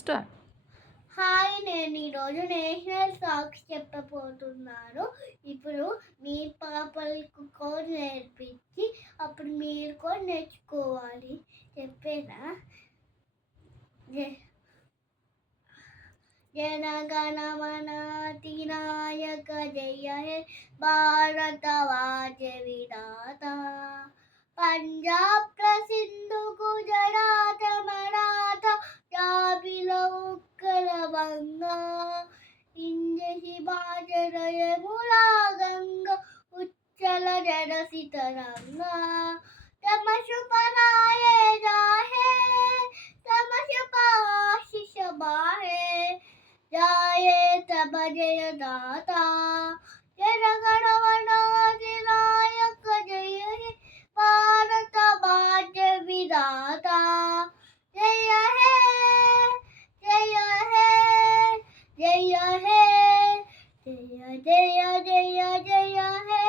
Start. Hi, నేను ఈరోజు national songs చెప్పబోతున్నాను. ఇప్పుడు మీ పాపలకు కూడా నేర్పించి అప్పుడు మీరు కూడా నేర్చుకోవాలి. చెప్పేనా? జనగణమన అధినాయక జయ హే భారత వాద్య విధాత. పంజాబ్ సింధు గుజరాత మరాఠ ద్రావిడ ఉత్కల వంగ ఇంద్ర హిమాచల యమునా గంగ ఉచ్చల జలసి తరంగా. తమ శుభనాయే జాహే తమ శుభ ఆశిష బాహే జాయే తమ జయ దాతా. జనగణమన అధినాయక జయ హే భారత భాగ్య విధాత. జయ హే జయ హే జయ హే జయ జయ జయ జయ హే